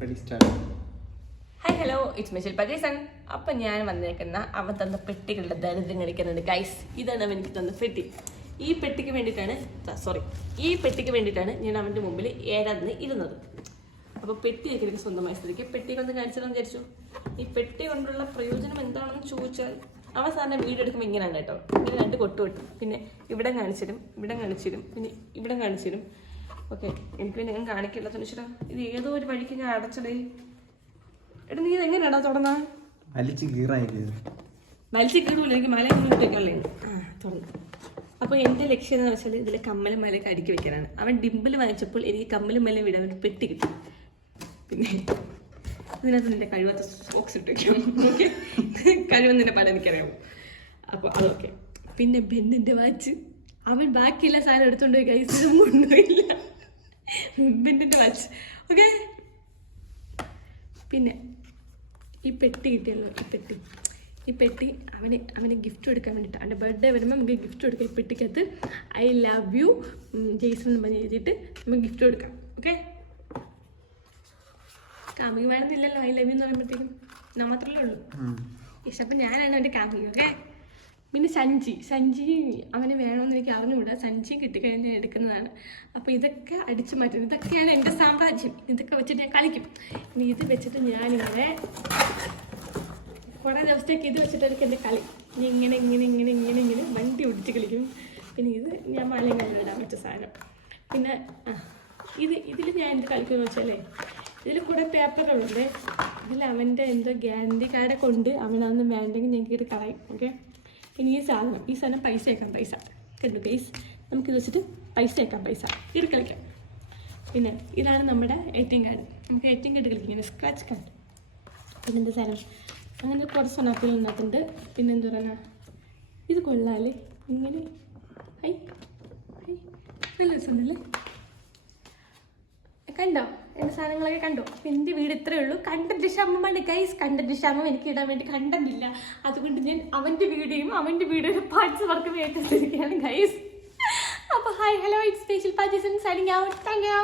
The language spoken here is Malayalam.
ഹായ് ഹലോ ഇറ്റ്സ് മിഷൽ പജേസൺ അപ്പം ഞാൻ വന്നേക്കുന്ന അവൻ തന്ന പെട്ടികളുടെ ദരിദ്രം കളിക്കുന്നുണ്ട് ഗൈസ് ഇതാണ് അവൻ എനിക്ക് തന്ന പെട്ടി. ഈ പെട്ടിക്ക് വേണ്ടിയിട്ടാണ് സോറി ഈ പെട്ടിക്ക് വേണ്ടിയിട്ടാണ് ഞാൻ അവന്റെ മുമ്പിൽ ഏഴാന്ന് ഇരുന്നത് അപ്പോൾ പെട്ടി ഒക്കെ എനിക്ക് സ്വന്തമായ സ്ഥിതിക്ക് പെട്ടി കൊണ്ട് കാണിച്ചതെന്ന് വിചാരിച്ചു. ഈ പെട്ടി കൊണ്ടുള്ള പ്രയോജനം എന്താണെന്ന് ചോദിച്ചാൽ അവൻ സാറിന്റെ വീഡിയോ എടുക്കുമ്പോൾ ഇങ്ങനെയാണ് കേട്ടോ. ഇങ്ങനെ രണ്ട് കൊട്ടു കൊട്ടും പിന്നെ ഇവിടെ കാണിച്ചിരും ഇവിടെ കാണിച്ചിരും പിന്നെ ഇവിടെ കാണിച്ചിരും ഓക്കെ എനിക്ക് പിന്നെ ഞാൻ കാണിക്കില്ല തുണിച്ചിടാ ഇത് ഏതോ ഒരു വഴിക്ക് ഞാൻ അടച്ചടേ എടാ നീ എങ്ങനെയാടാ തുടങ്ങാ വലിച്ചു കീറായില്ലേ? വലിച്ചു കീറൂല എനിക്ക് മല ആ തുറന്നു അപ്പോൾ എന്റെ ലക്ഷ്യം എന്ന് വെച്ചാൽ ഇതിൽ കമ്മലും മലയൊക്കെ അടുക്കി വെക്കാനാണ്. അവൻ ഡിമ്പിൾ വാങ്ങിച്ചപ്പോൾ എനിക്ക് കമ്മലും മലയും വിടാൻ ഒരു പെട്ടി കിട്ടി. പിന്നെ ഇതിനകത്ത് നിന്റെ കഴിവാത്ത സോക്സ് ഇട്ട് വെക്കാം. ഓക്കെ നിന്റെ പല എനിക്കറിയാമോ അപ്പോൾ അതൊക്കെ. പിന്നെ ബെന്നിന്റെ വാച്ച്. അവൻ ബാക്കിയുള്ള സാധനം എടുത്തോണ്ട് പോയി കൈസ് കൊണ്ടുപോയില്ല? ബെന്നിന്റെ വാച്ച്. ഓക്കെ? പിന്നെ ഈ പെട്ടി കിട്ടിയല്ലോ ഈ പെട്ടി. ഈ പെട്ടി അവന് അവന് ഗിഫ്റ്റ് കൊടുക്കാൻ വേണ്ടിയിട്ട് അവന്റെ ബർത്ത്ഡേ വരുമ്പോൾ നമുക്ക് ഗിഫ്റ്റ് കൊടുക്കാം ഈ പെട്ടിക്കകത്ത്. ഐ ലവ് യു ജെയ്സൺ എന്ന് പറഞ്ഞ് എഴുതിയിട്ട് നമുക്ക് ഗിഫ്റ്റ് കൊടുക്കാം. ഓക്കെ? കാമുകി വേണമെന്നില്ലല്ലോ ഐ ലവ് യു എന്ന് പറയുമ്പോഴത്തേക്കും. ഞാൻ മാത്രമല്ലേ ഉള്ളൂ. അപ്പം ഞാനാണ് അവന്റെ കാമുകി ഓക്കെ? പിന്നെ സഞ്ചി സഞ്ചി അവന് വേണമെന്ന് എനിക്ക് അറിഞ്ഞുകൂടാ. സഞ്ചി കിട്ടിക്കഴിഞ്ഞാൽ എടുക്കുന്നതാണ്. അപ്പോൾ ഇതൊക്കെ അടിച്ചു മാറ്റും. ഇതൊക്കെയാണ് എന്റെ സാമ്രാജ്യം. ഇതൊക്കെ വെച്ചിട്ട് ഞാൻ കളിക്കും. ഇനി ഇത് വെച്ചിട്ട് ഞാനിങ്ങനെ കുറേ ദിവസത്തേക്ക് ഇത് വെച്ചിട്ടായിരിക്കും എന്റെ കളി. ഇങ്ങനെ ഇങ്ങനെ ഇങ്ങനെ ഇങ്ങനെ ഇങ്ങനെ വണ്ടി ഓടിച്ച് കളിക്കും. പിന്നെ ഇത് ഞാൻ മലയും ഇടാൻ വെച്ച സാധനം. പിന്നെ ഇത് ഇതിൽ ഞാൻ എന്ത് കളിക്കുമെന്ന് വെച്ചാലേ ഇതിൽ കൂടെ പേപ്പറുകളുണ്ട്. ഇതിൽ അവന്റെ എന്തോ ഗ്യാരണ്ടി കാർഡൊക്കെ ഉണ്ട്. അവനൊന്നും വേണ്ടെങ്കിൽ ഞങ്ങൾക്ക് ഇത് കളയും. ഓക്കെ? പിന്നെ ഈ സാധനം ഈ സാധനം പൈസ ആക്കാം പൈസ. കണ്ടു പൈസ നമുക്കിത് വെച്ചിട്ട് പൈസ ആക്കാം പൈസ. ഇത് കളിക്കാം. പിന്നെ ഇതാണ് നമ്മുടെ എം കാർഡ് നമുക്ക് എ ടി എം കാർഡ് കളിക്കാം. സ്ക്രാച്ച് കാർഡ് പിന്നെന്താ സാധനം? അങ്ങനെ കുറച്ച് സൊണാപ്പിൽ പിന്നെ എന്താ പറയുക? ഇത് കൊള്ളാല്ലേ? ഇങ്ങനെ. ഹൈ. ഹൈ. നല്ല രസമുണ്ടല്ലേ? കണ്ടോ? എന്റെ സാധനങ്ങളൊക്കെ കണ്ടു. അപ്പം എന്റെ വീട് ഇത്രയേ ഉള്ളൂ. കണ്ടന്റ് ക്ഷമമാണ്. ഗൈസ് കണ്ടന്റ് ക്ഷമം എനിക്ക് ഇടാൻ വേണ്ടി കണ്ടന്റില്ല അതുകൊണ്ട് ഞാൻ അവന്റെ വീഡിയോയും അവന്റെ വീഡിയോയുടെ പാർട്സ് വർക്ക് വേണ്ടിയിരിക്കുകയാണ് ഗൈസ് അപ്പോൾ hi hello it special parties signing out thank you